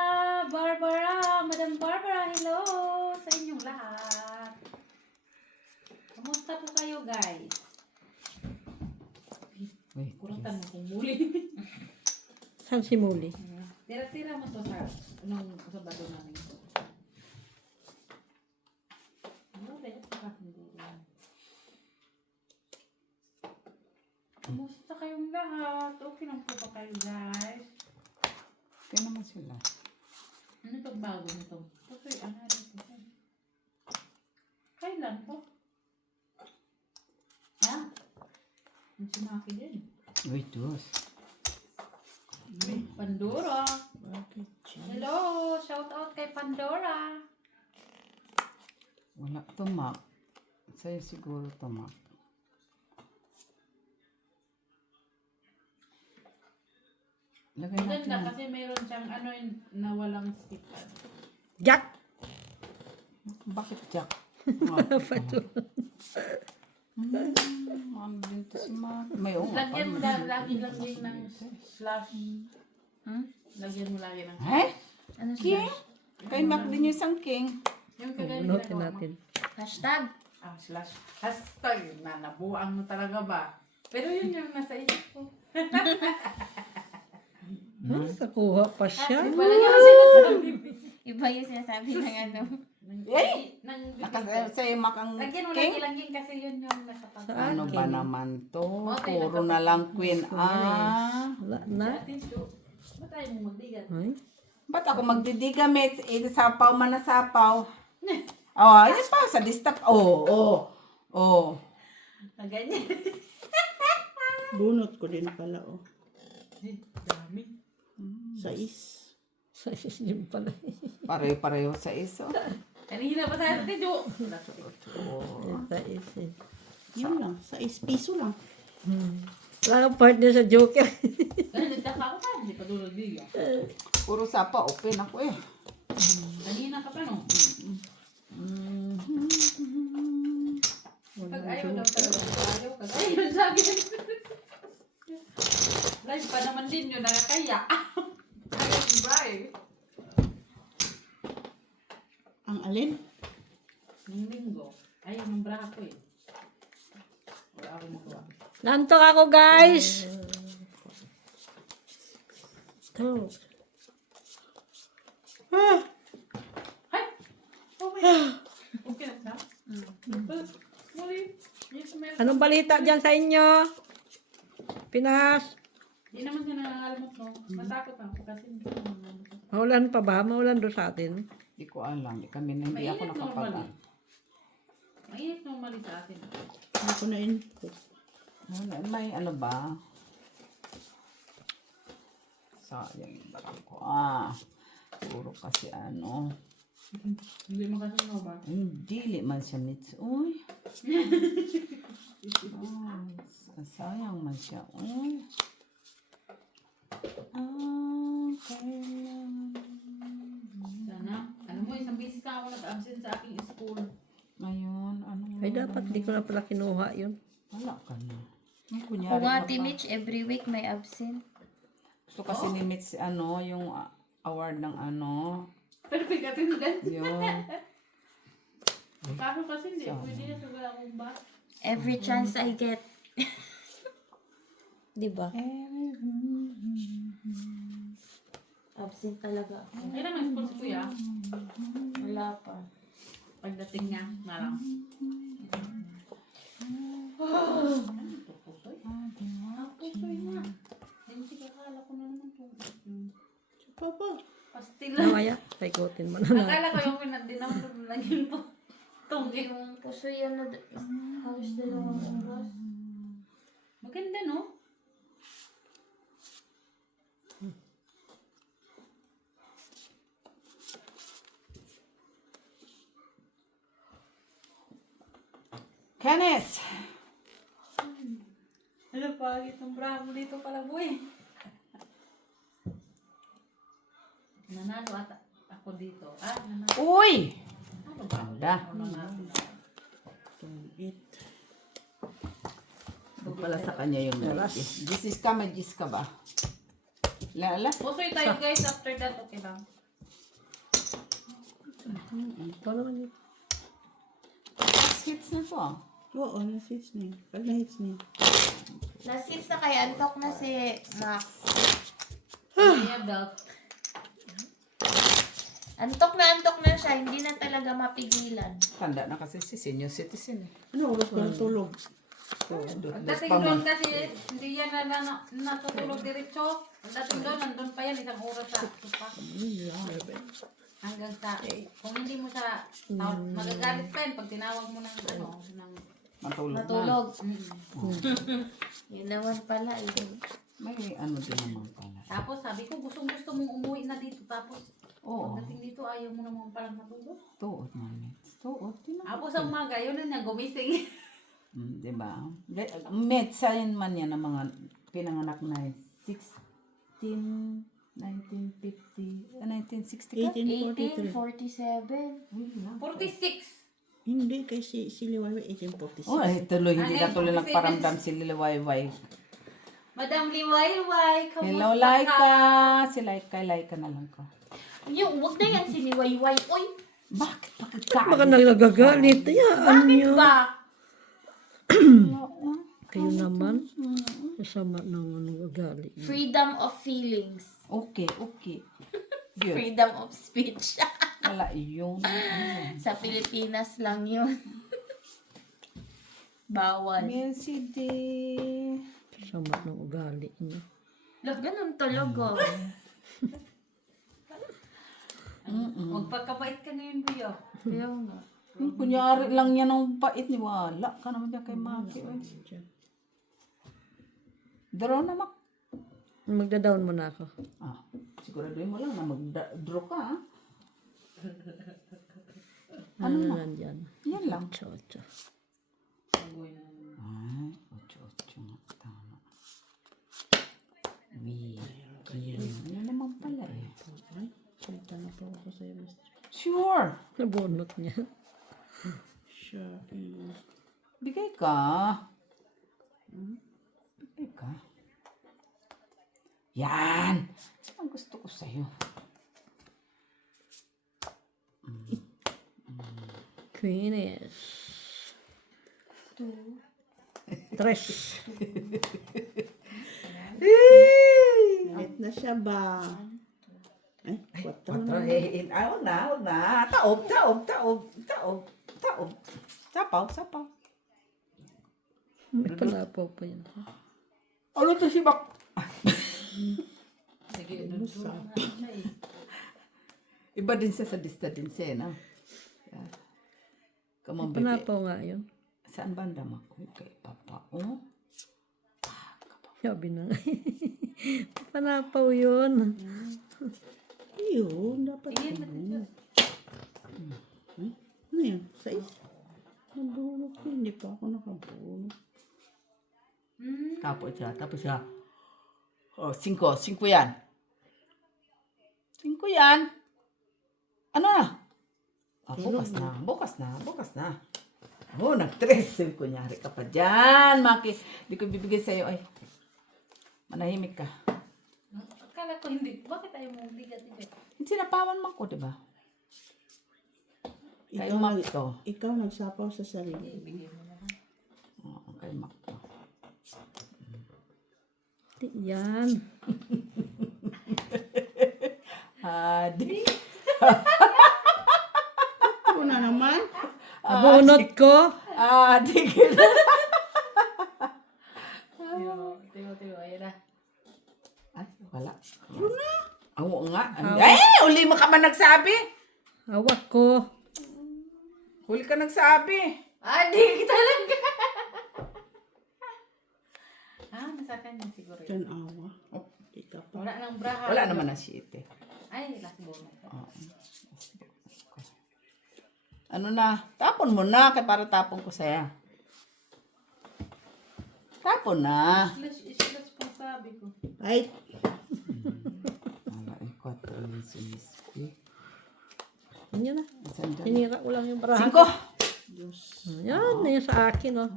Barbara, Madam Barbara, hello sa inyong lahat. Kamusta po kayo, guys? Uy, Kurutan mo kung muli. Saan si Muli? Tira-tira mo to sa bato namin. Ano ba yan? Kamusta kayong lahat? Okay lang po ba kayo, guys? okay naman sila. Ano itong bago nito? Okay, ano ito? Kailan po? Ha? Ang sumaki din. Uy, Diyos. Pandora. Hello! Shout out kay Pandora. Wala to, Mac. Sa'yo siguro to, Mac. Lagay natin. Maganda kasi mayroon siyang ano yun na walang sticker. Jack! Bakit Jack? Ano din to si Mark? May Lagyan mo lagi ng slash. Lagyan mo lagi ng Eh? Ano King? Kay Mac din yung isang king. yung kagaya Bunutin ginagawa mo. natin. Hashtag. Slash. Hashtag na nabuang mo talaga ba? Pero yun yung nasa isip ko. Kakuha pa siya. Iba lang yung sinasabi. Iba yung sinasabi ng ano. Eh! Nang Sa'yo Mac ang lagyan mo king? lagi kasi yun yung nasa pag. Saan? Ano ba King? naman to? Okay, Puro na lang queen. Wala na. Ba't tayo mo magbigat? Ay. Ba't ako magdidiga, mates? Sapaw man na sapaw. Oh, yan pa, sa distap. Oh. Ganyan. Bunot ko din pala, oh. Dami. Sais. Sa isim pala. Pareho-pareho sa iso. Kanina pa tayo tito. Sa isim. Yun lang. Sais piso lang. Wala kang partner sa Joker. Nagtaka ako pa. Hindi pa tulog diga. Puro sapa, open ako eh. Kanina ka pa no? Pag ayaw daw talaga. Ayaw ka. Ayun sabi. Live pa naman din yun. Nakakaya. Ayaw si Bri. Ang alin? Nung linggo. Ayaw ng bra ko eh. Wala akong magawa. Nantok ako, guys. Ito. Ay! Oh my God. Okay na siya? Muli. Yes, meron. Anong balita dyan sa inyo? Pinas. Hindi naman siya nangangalimot no. Matakot ako kasi hindi siya nangangalimot. Maulan pa ba? Maulan doon sa atin. Hindi ko alam. Hindi ako Mainit nakapag. normally. Mainit normally sa atin. Hindi ko na input. May ano ba? Sayang yung barang ko. Puro kasi ano. Hindi mo kasi no ba? Hindi man siya mits. Uy. Sayang man siya. Uy. Sana. Alam mo, isang beses na ako nag-absent sa aking school. Ngayon, ano? Ay, dapat di ko na pala kinuha yun. Wala ka na. Kung nga, Mitch, every week may absent. Gusto kasi ni Mitch, ano, yung award ng ano. Perfect attendance. Yung, Kaso kasi hindi. Pwede na sa akong ba? Every chance I get. Diba? Absent talaga ako. Ay naman, school si Kuya. Wala pa. Pagdating niya, na lang. Pusoy na. Hindi ka kala ko na naman ito. Papa. Pastil. Namaya, saigutin mo na lang. Akala ko yung pinagdinaw ko laging po. Tungging. Yung puso yan na halos 2 oras. Maganda no? Kenneth! Ano pa, itong bravo dito pala boy. Nanalo ata ako dito. Nanalo. Uy! Ano ba? Ganda. Ano natin? Tungit. Huwag pala sa kanya yung This is ka, may gis ka ba? Lala? Pusoy tayo guys, after that, okay lang. Ito naman yun. Hits na to ah. Oo, na-hits na yun. Pag na-hits na yun. Nasis na kaya antok na si Mac. Kaya belt. Antok na siya, hindi na talaga mapigilan. Tanda na kasi si senior citizen eh. Ano, oras ba natulog? Pagdating doon kasi, hindi yan natutulog diretso. Pagdating doon, nandun pa yan, 1 oras sa sopa. Hanggang sa, kung hindi mo sa, magagalit pa yan pag tinawag mo ng ano, ng Matulog na. Matulog. Yun naman pala. May ano din naman pala. Tapos sabi ko, gustong-gusto mong umuwi na dito. Tapos, Oo. pagdating dito, ayaw mo naman palang matulog. Tuot man. Tuot. Tapos sa umaga, yun na niya, gumising. Diba? Metsa yun man yan ng mga pinanganak na 6 1950, 1960 ka? 1843. 1847. 46. Hindi, kasi si Liwayway 1846. Oh, ay, tuloy, hindi na tuloy nagparamdam si Liliwayway. Madam Liwayway, kamusta Hello, ka? Laika. Si Laika na lang ko. Yung, wag na yan si Liwayway. Uy, Bakit? Baka nagagalit. Yan niyo. ba? Kayo naman. Kasama naman ng ugali. Freedom of feelings. Okay. Good. Freedom of speech. Wala yun. Sa Pilipinas lang yun. Bawal. Music D. Kasama ng ugali niyo. Ganun talaga. Magpagkabait ka ngayon, Buyo. Kaya nga. Kunyari lang yan ang bait ni Wala ka naman dyan kay Maki. Draw na, Mak. Magda-down muna ako. Siguraduhin mo lang na mag-draw ka, ha? Ano na nandyan? Yan lang. Chocho. Ay, 8 nga. Tama. Yan naman pala eh. Salita na po ako sa'yo, Mr. Sure. Nabunot niya. Sure. Bigay ka. Bigay ka. Yan. Ang gusto ko sa'yo. Finish. 3. Galit na siya ba? Ay, 4 na. Huwag na. Taob. Sapaw. May palapaw pa yan. Ano to si Bak? Iba din siya sa dista din siya, no? Yan. Come on, baby. Palapaw nga yun. Saan banda mo? Kay Papa, oh. Sabi na nga. Palapaw yun. Yun, dapat yun. Ano yun? 6? Nabunot ko. Hindi pa ako nakabunot. Tapos siya. Oh, 5 yan. 5 yan. Ano na? Bukas na. Oh, nag-3. Kunyari ka pa dyan, Maki. Hindi ko bibigay sa'yo. Ay, manahimik ka. Akala ko hindi. Bakit ayaw mo bigat ito? Sinapawan man ko, diba? Kay Ikaw, Mac to. ikaw nagsapaw sa sarili. Oo, kay Mac to. Yan. Adi. Ito na naman. Nabunot ko. Adi. Tiyo, ayun na. Ay, wala. Oo nga. Ay, uli mo ka man nagsabi. Hawak ko. Huli ka nagsabi. Di talaga. Nasa kanya siguro. Diyan awa. Ikaw pa. Wala nang braha. Wala naman na sheet eh. Ay, last bone. Oo. Ano na? Tapon mo na, kaya para tapon ko saya. Tapon na. Islas pang sabi ko. Ay, Wala, 4 sinispi. Yan na. Saan dyan? Sinira ko lang yung barahan. 5. Yan, na yun sa akin, oh.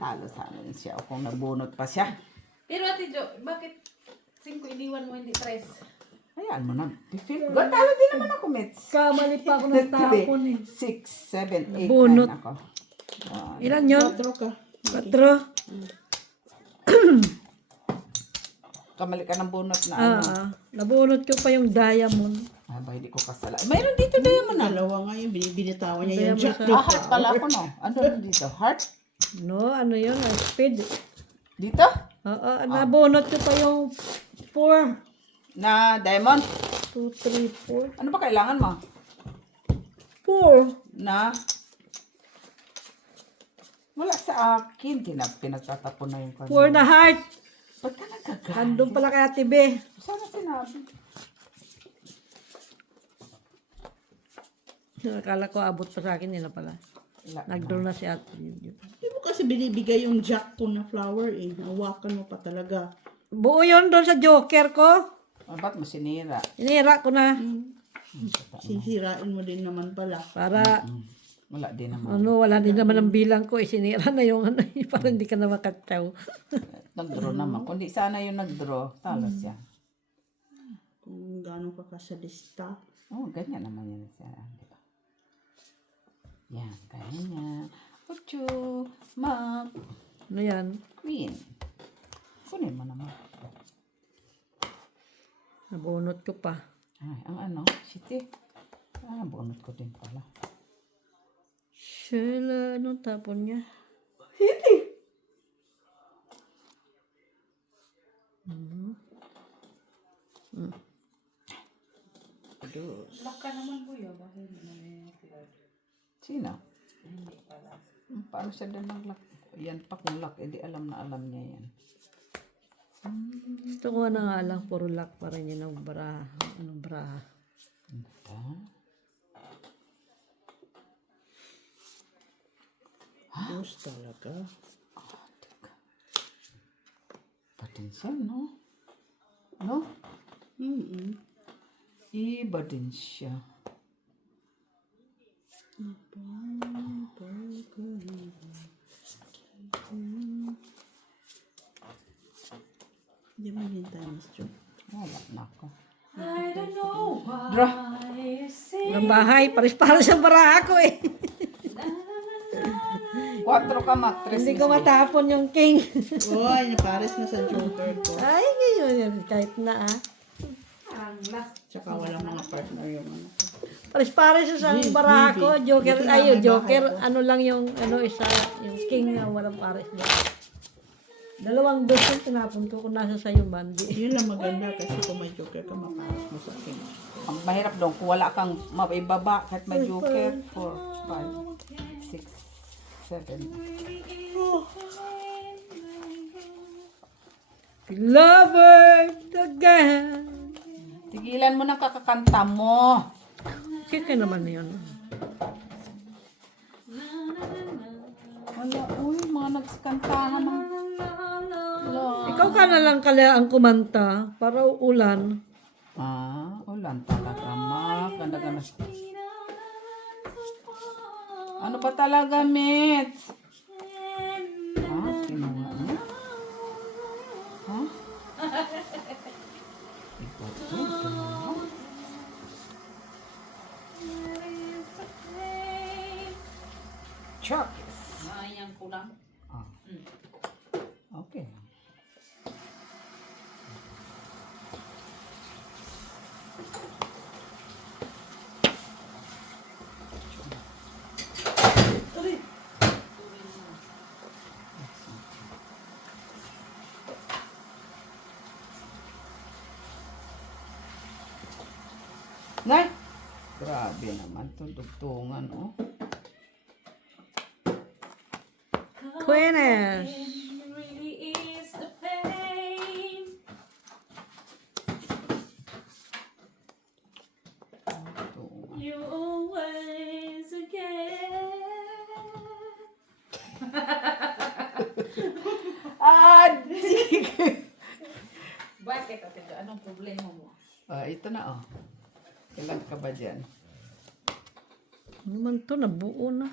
Talo sana yun siya. O kung nabunot pa siya. Pero Ate Jo, bakit 5 iniwan mo hindi 3? Ayan mo na. Feel good. Talo din naman ako, Mets. Kamali pa ako ng tapon, eh. 6, 7, 8, 9 Bunot. ako. Ilan yun? 4 ka. 4. Kamali ka ng bunot na ano. Nabunot ko pa yung diamond. Aba, hindi ko kasala. Mayroon dito diamond na. Dalawa nga yun. Binitawan niya yung Diamond jack. sa- Heart pala ako, no? Ano dito? Heart? No, ano yun? Speed. Dito? Oo, nabunot ko pa yung 4. Na diamond? 2, 3, 4. Ano ba kailangan mo? 4. Na? Wala sa akin. Pinagtatapon na yung 4 na heart. Ba't ka nagagalit? Andun pala kay Ate B. Sana sinabi. Akala ko abot pa sa akin nila pala. Wala. Nag-draw na si Ate. Hindi mo kasi binibigay yung jack ko na flower eh. Nawakan mo pa talaga. Buo yun doon sa joker ko. Ba't mo sinira? Inira ko na. Sisirain mo din naman pala. Para, Wala din naman. wala din naman ang bilang ko. Isinira na yung ano, para hindi ka na makatsaw. Nag-draw naman. Kundi sana yung nag-draw, talo siya. Kung gaano ka kasadista. Oh, ganyan naman yan siya. Di ba? Yan, ganyan. Ocho, mag, Ano yan? queen. Kunin mo naman. Nabunot ko pa. Ay, ang ano, city. Bunot ko din pala. Shela, anong tapon niya? Lock ka naman po yun. Bakit hindi Sino? Hindi pala. Paano siya din nag-lock? Yan pa kung lock, edi alam na alam niya yan. Ito ko na nga lang, puro lock pa rin yun ang bra. Anong bra? Ito. Diyos talaga. Patin siya, no? No? Iba din siya. Hindi mo din tayo, Miss Jo. Wala na ako. I don't know why Draw. you say Ang bahay, paris-paris ang bra ako eh. 4 ka, Mac. 3 Hindi ko matapon yung king. Uy, napares na sa joker ko. Ay, ngayon yan. Kahit na ang last. Tsaka walang mga partner yung ano. Paris-paris sa ang bra ko. Joker, ay, yung joker. Ano lang yung, isa, yung king na walang pares niya. 2 dos yung tinapon ko kung nasa sa'yo, Bandi. Yun lang maganda kasi kung may joker ka, mapares mo sa akin. Ang mahirap doon kung wala kang maibaba kahit may joker. 4, 5, 6, 7. Lover again. Tigilan mo ng kakakanta mo. Kaya naman yun. Wala, uy, mga nagsikantahan ng... Ikaw ka na lang kala ang kumanta para ulan. Ulan talaga, Mac. Ganda-ganda. Ano ba talaga, Mitch? Kinuha mo? Chokes. Sayang ko lang. Okay. Nay! Grabe naman itong dugtungan, oh. Queenes. Really is the pain. Dugtungan. You always again. Adik! Bakit ate? Anong problema mo? Ito na, oh. Kailan ka ba dyan? Ano man to, nabuo na.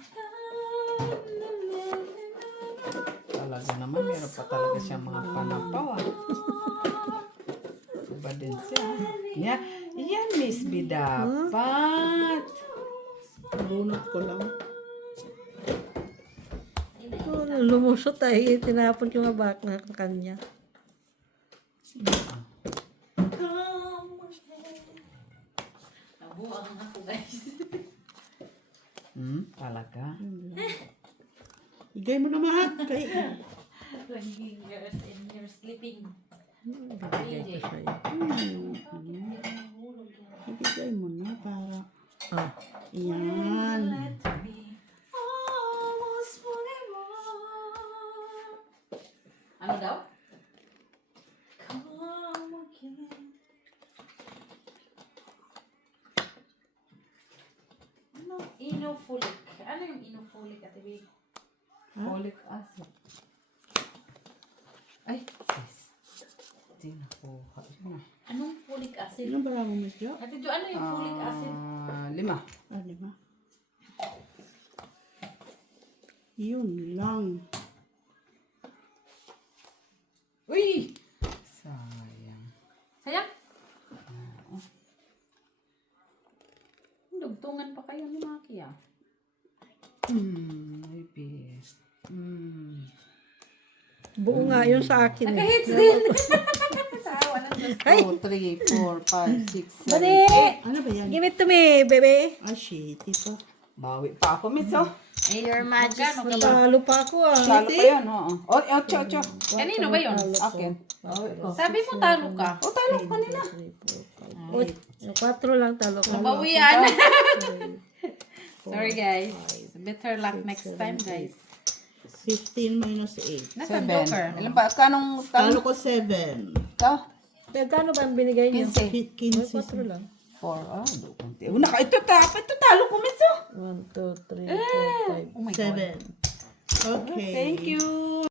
Talaga naman, meron pa talaga siyang mga panapaw, ah. Iba din siya. Yan, Miss B, dapat. Bunot ko lang. Lumusot ay tinapon ko nga back na kanya. Nabuang ako guys. Talaga. Igay mo naman. Kay... Laging years and you're sleeping. Bibigay ko sa'yo. Ibigay mo na para... Ah. Yan. Ano daw? Ano? Inofolic. Ano yung inofolic, Ate Babe? Folic acid. Ay, yes. Hindi nakuha. Yun na. Anong folic acid? Ilang bara mo, Miss Jo? Ate Jo, ano yung folic acid? 5. 5. Yun lang. Uy! Sayang. Sayang? Dugtungan pa kayo ni Maki ah. Maybe. Buo nga yun sa akin. Naka-hits din. Sawa ng Diyos. 2, 3, 4, 5, 6, 7. Bali! Ano ba yan? Give it to me, baby. Ah, shit. Ipa. Bawi pa ako, miss, oh. Ay, your majesty. Natalo pa ako ah. Talo pa yun, oo. O, 8. Kanino ba yun? Akin. Bawi ko. Sabi mo talo ka. O, talo ko nila. 4 lang talo ko. Bawian. Sorry guys. Better luck next time guys. 15 minus 8. Nasaan 7. Joker? Ilan ba? Kanong Talo ko 7. Ito? Kano ba ang binigay niyo? 15. 15. 4 lang. 4. Ah, do konti. Naka, ito talo ko, miss, oh. 1, 2, 3, 4, 5. Oh my God. 7. Okay. Thank you.